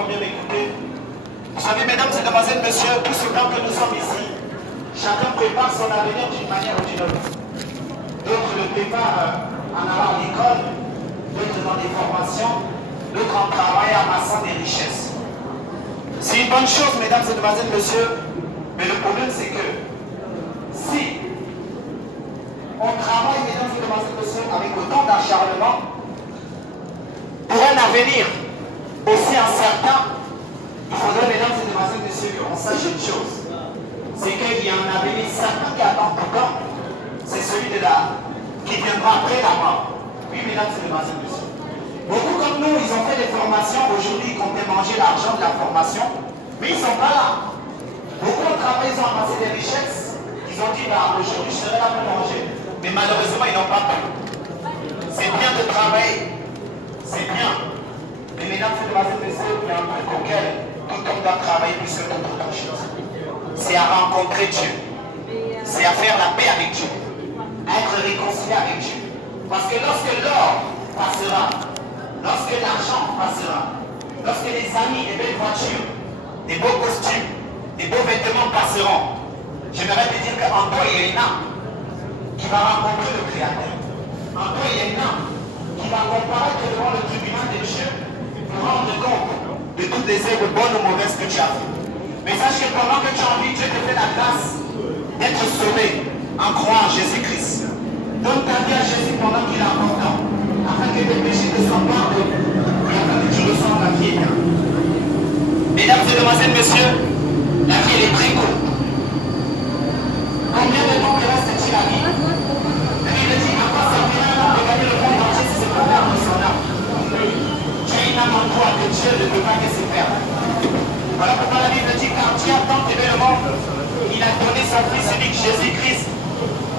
combien m'écouter? Vous savez, mesdames et demoiselles, messieurs, tout ce temps que nous sommes ici, chacun prépare son avenir d'une manière ou d'une autre. D'autres le préparent en allant à l'école, d'autres dans des formations, d'autres en travaillant, amassant des richesses. C'est une bonne chose, mesdames et demoiselles, messieurs, mais le problème c'est que si on travaille, mesdames et demoiselles, messieurs, avec autant d'acharnement, pour un avenir aussi incertain, il faudrait, mesdames et demoiselles, messieurs, qu'on sache une chose. C'est qu'il y a un avenir certain qui attend pourtant. C'est celui qui viendra après la mort. Oui, mesdames et demoiselles, messieurs. Beaucoup comme nous, ils ont fait des formations. Aujourd'hui, ils comptaient manger l'argent de la formation. Mais ils ne sont pas là. Beaucoup ont travaillé, ils ont amassé des richesses. Ils ont dit, bah, aujourd'hui, je serai là pour manger. Mais malheureusement, ils n'ont pas pu. C'est bien de travailler. C'est bien. Mais mesdames et demoiselles, messieurs, il y a un truc auquel tout homme doit travailler plus que toute autre chose. C'est à rencontrer Dieu. C'est à faire la paix avec Dieu. À être réconcilié avec Dieu. Parce que lorsque l'or passera, lorsque l'argent passera, lorsque les amis, les belles voitures, des beaux costumes, des beaux vêtements passeront, j'aimerais te dire qu'en toi, il y a une âme qui va rencontrer le Créateur. En toi, il y a une âme qui va comparaître devant le tribunal de Dieu pour rendre compte de toutes les œuvres bonnes ou mauvaises que tu as faites. Mais sache que pendant que tu as envie, Dieu te fait la grâce d'être sauvé en croyant en Jésus-Christ. Donne ta vie à Jésus pendant qu'il est important, afin que tes péchés te soient pardonnés et afin que tu reçoives la vie éternelle. Mesdames et demoiselles, messieurs, la vie elle est très courte. Combien de temps te reste-t-il à vivre? La Bible dit à quoi servira un homme de gagner le monde entier si c'est pour perdre son âme? Tu as une âme en toi que Dieu ne peut pas laisser perdre. Voilà pourquoi la Bible dit car Dieu a tant aimé le monde, il a donné son Fils unique Jésus-Christ,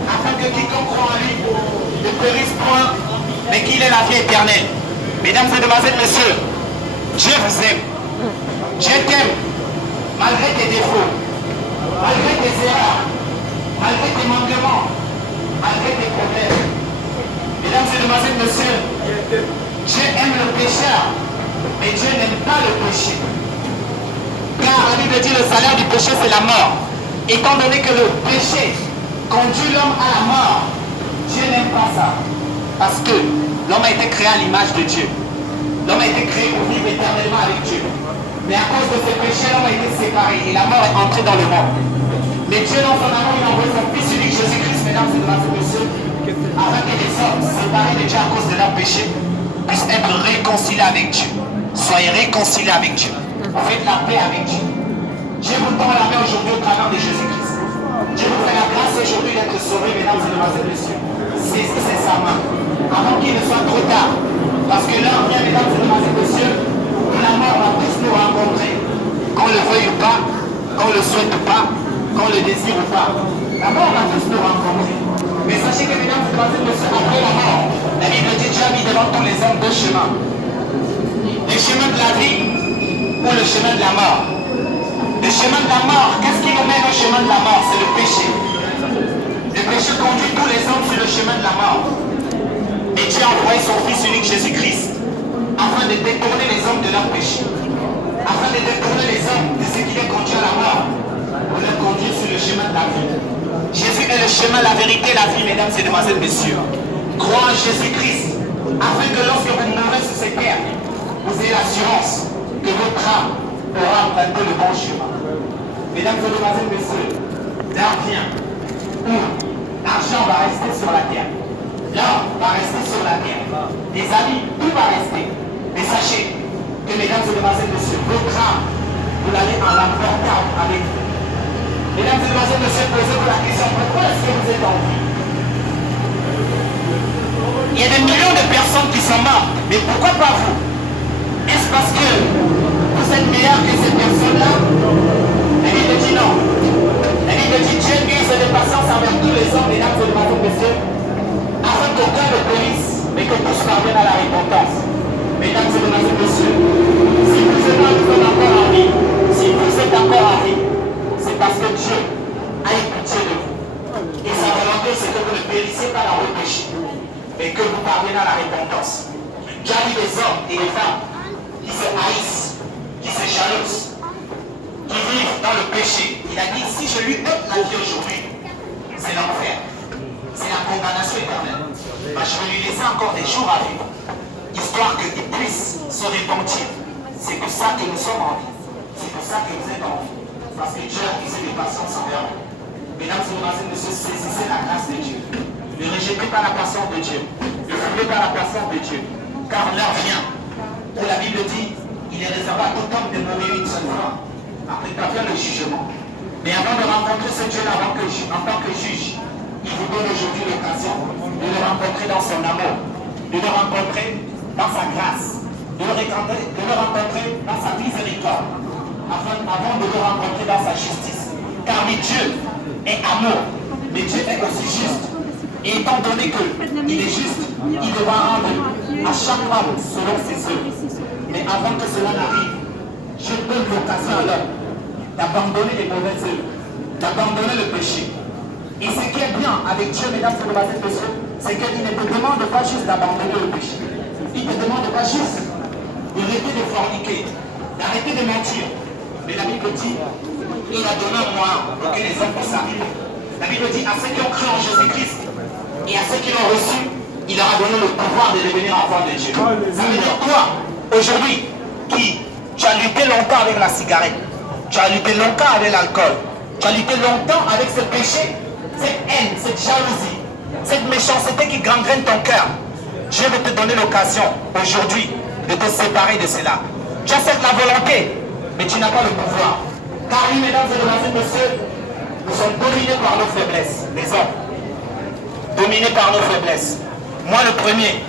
afin que quiconque croit en lui ne périsse point, mais qu'il ait la vie éternelle. Mesdames et demoiselles, messieurs, Dieu vous aime. Dieu t'aime, malgré tes défauts, malgré tes erreurs, malgré tes manquements, malgré tes problèmes. Mesdames et demoiselles, messieurs, Dieu aime le pécheur, mais Dieu n'aime pas le péché. Car la Bible dit le salaire du péché c'est la mort. Étant donné que le péché conduit l'homme à la mort, Dieu n'aime pas ça. Parce que l'homme a été créé à l'image de Dieu. L'homme a été créé pour vivre éternellement avec Dieu. Mais à cause de ce péché, l'homme a été séparé et la mort est entrée dans le monde. Mais Dieu dans son amour, il a envoyé son Fils unique Jésus-Christ, mesdames et messieurs, afin que les hommes séparés de Dieu à cause de leur péché puissent être réconciliés avec Dieu. Soyez réconciliés avec Dieu. Faites la paix avec Dieu. Dieu vous tend la main aujourd'hui au travers de Jésus-Christ. Dieu vous fait la grâce aujourd'hui d'être sauvé, mesdames et messieurs. Saisissez sa main avant qu'il ne soit trop tard. Parce que l'heure vient, mesdames et messieurs, où la mort va tous nous rencontrer. Qu'on le veuille ou pas, qu'on le souhaite ou pas, qu'on le désire ou pas. La mort va tous nous rencontrer. Mais sachez que, mesdames et messieurs, après la mort, la Bible dit Dieu a mis devant tous les hommes deux chemins. Le chemin de la vie ou le chemin de la mort. Le chemin de la mort, qu'est-ce qui nous mène au chemin de la mort? C'est le péché. Le péché conduit tous les hommes sur le chemin de la mort. Et Dieu a envoyé son Fils unique Jésus-Christ afin de détourner les hommes de leur péché. Afin de détourner les hommes de ce qui les conduit à la mort. Pour les conduire sur le chemin de la vie. Jésus est le chemin, la vérité et la vie, mesdames et demoiselles, messieurs. Croyez en Jésus-Christ afin que lorsque vous mourrez sur cette terre, vous ayez l'assurance que votre âme aura emprunté le bon chemin. Mesdames et demoiselles, messieurs, l'heure vient où l'argent va rester sur la terre. L'or va rester sur la terre. Les amis, tout va rester. Mais sachez que, mesdames et demoiselles, messieurs, votre âme, vous l'allez en l'emporter avec vous. Mesdames et demoiselles, messieurs, posez-vous la question, pourquoi est-ce que vous êtes en vie? Il y a des millions de personnes qui sont mortes, mais pourquoi pas vous? Est-ce parce que vous êtes meilleur que ces personnes-là? La Bible dit non. La Bible dit Dieu use de patience envers tous les hommes, mesdames et messieurs, afin qu'aucun ne périsse, mais que tous parviennent à la repentance. Mesdames et messieurs, si vous êtes encore en vie, si vous êtes encore en vie, c'est parce que Dieu a eu pitié de vous. Et sa volonté, c'est que vous ne périssiez pas dans vos péchés, mais que vous parviennent à la repentance. Dieu a eu des hommes et des femmes qui se haïssent, qui se a dit, si je lui ôte la vie aujourd'hui, c'est l'enfer. C'est la condamnation éternelle. Bah, je vais lui laisser encore des jours à vivre, histoire qu'il puisse se repentir. C'est pour ça que nous sommes en vie. C'est pour ça que vous êtes en vie. Parce que Dieu a usé de patience envers nous. Mesdames et messieurs, saisissez la grâce de Dieu. Ne rejetez pas la patience de Dieu. Ne fuyez pas la patience de Dieu. Car l'heure vient où la Bible dit, il est réservé à tout homme de mourir une seule fois. Après qu'il vient le jugement. Mais avant de rencontrer ce Dieu-là en tant que juge, il vous donne aujourd'hui l'occasion de le rencontrer dans son amour, de le rencontrer dans sa grâce, de le rencontrer dans sa miséricorde, avant de le rencontrer dans sa justice. Car oui, Dieu est amour, mais Dieu est aussi juste. Et étant donné qu'il est juste, il devra rendre à chaque homme selon ses œuvres. Mais avant que cela n'arrive, je donne l'occasion à l'homme d'abandonner les mauvaises œuvres, d'abandonner le péché. Et ce qui est bien avec Dieu, mesdames et messieurs, c'est qu'il ne te demande pas juste d'abandonner le péché. Il ne te demande pas juste d'arrêter de forniquer, d'arrêter de mentir. Mais la Bible dit, il a donné un moyen pour que les hommes puissent arriver. La Bible dit, à ceux qui ont cru en Jésus-Christ et à ceux qui l'ont reçu, il leur a donné le pouvoir de devenir enfants de Dieu. Ça veut dire quoi? Aujourd'hui, tu as lutté longtemps avec la cigarette, tu as lutté longtemps avec l'alcool, tu as lutté longtemps avec ce péché, cette haine, cette jalousie, cette méchanceté qui gangrène ton cœur. Dieu veut te donner l'occasion aujourd'hui de te séparer de cela. Tu as certes la volonté, mais tu n'as pas le pouvoir. Car oui, mesdames et messieurs, nous sommes dominés par nos faiblesses, les hommes. Dominés par nos faiblesses. Moi le premier,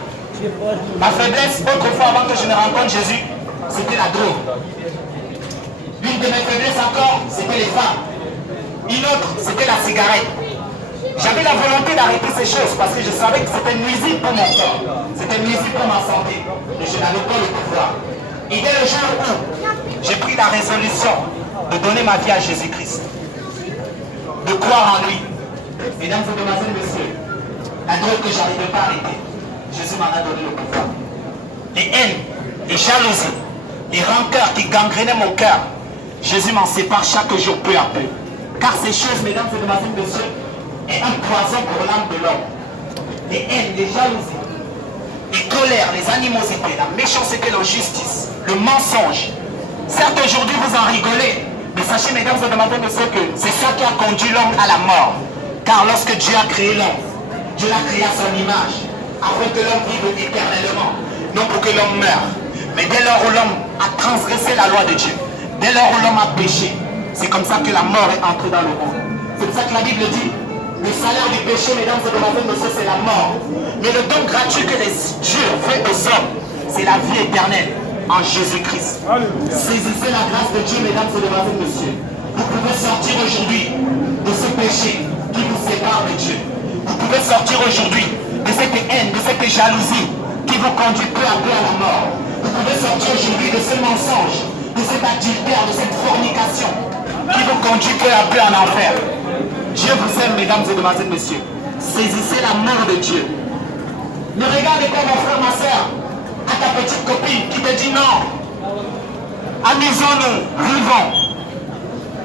ma faiblesse autrefois avant que je ne rencontre Jésus, c'était la drogue. L'une de mes faiblesses encore, c'était les femmes. Une autre, c'était la cigarette. J'avais la volonté d'arrêter ces choses parce que je savais que c'était nuisible pour mon corps, c'était nuisible pour ma santé, et je n'avais pas le pouvoir. Et dès le jour où j'ai pris la résolution de donner ma vie à Jésus-Christ, de croire en lui, mesdames et messieurs, la drogue que je n'arrivais pas à arrêter, Jésus m'en a donné le pouvoir. Les haines, les jalousies, les rancœurs qui gangrénaient mon cœur, Jésus m'en sépare chaque jour peu à peu. Car ces choses, mesdames et messieurs, est un poison pour l'âme de l'homme. Les haines, les jalousies, les colères, les animosités, la méchanceté, l'injustice, le mensonge. Certes, aujourd'hui, vous en rigolez, mais sachez, mesdames et messieurs, que c'est ça qui a conduit l'homme à la mort. Car lorsque Dieu a créé l'homme, Dieu l'a créé à son image, afin que l'homme vive éternellement, non pour que l'homme meure. Mais dès lors où l'homme a transgressé la loi de Dieu, dès lors où l'homme a péché, c'est comme ça que la mort est entrée dans le monde. C'est pour ça que la Bible dit, le salaire du péché, mesdames et messieurs, c'est la mort. Mais le don gratuit que Dieu fait aux hommes, c'est la vie éternelle en Jésus-Christ. Saisissez la grâce de Dieu, mesdames et messieurs. Vous pouvez sortir aujourd'hui de ce péché qui vous sépare de Dieu. Vous pouvez sortir aujourd'hui de cette haine, de cette jalousie qui vous conduit peu à peu à la mort. Vous pouvez sortir aujourd'hui de ce mensonge, de cet adultère, de cette fornication qui vous conduit peu à peu en enfer. Dieu vous aime, mesdames et messieurs. Saisissez l'amour de Dieu. Ne regardez pas mon frère, ma soeur, à ta petite copine qui te dit non. Amusons-nous, vivons.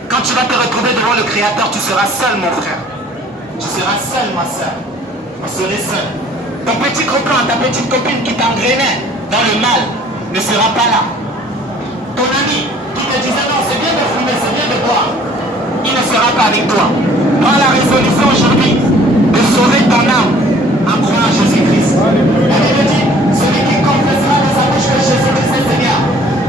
Quand tu vas te retrouver devant le Créateur, tu seras seul, mon frère. Tu seras seul, ma soeur. On serait seul. Ton petit copain, ta petite copine qui t'engrainait dans le mal ne sera pas là. Ton ami qui te disait non, c'est bien de fumer, c'est bien de boire, il ne sera pas avec toi. Prends la résolution aujourd'hui de sauver ton âme en croyant en Jésus-Christ. La Bible dit, celui qui confessera de sa bouche que Jésus-Christ est Seigneur,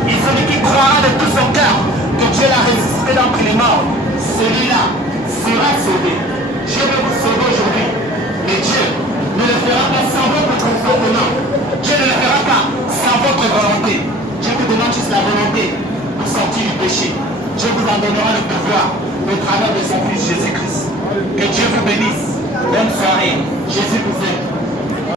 et celui qui croira de tout son cœur que Dieu l'a ressuscité d'entre les morts, celui-là sera sauvé. Dieu veut vous sauver aujourd'hui, mais Dieu ne le fera pas sans votre consentement. Dieu ne le fera pas sans votre volonté. Dieu vous demande juste la volonté pour sortir du péché. Dieu vous en donnera le pouvoir au travers de son Fils Jésus-Christ. Que Dieu vous bénisse. Bonne soirée. Jésus vous aime.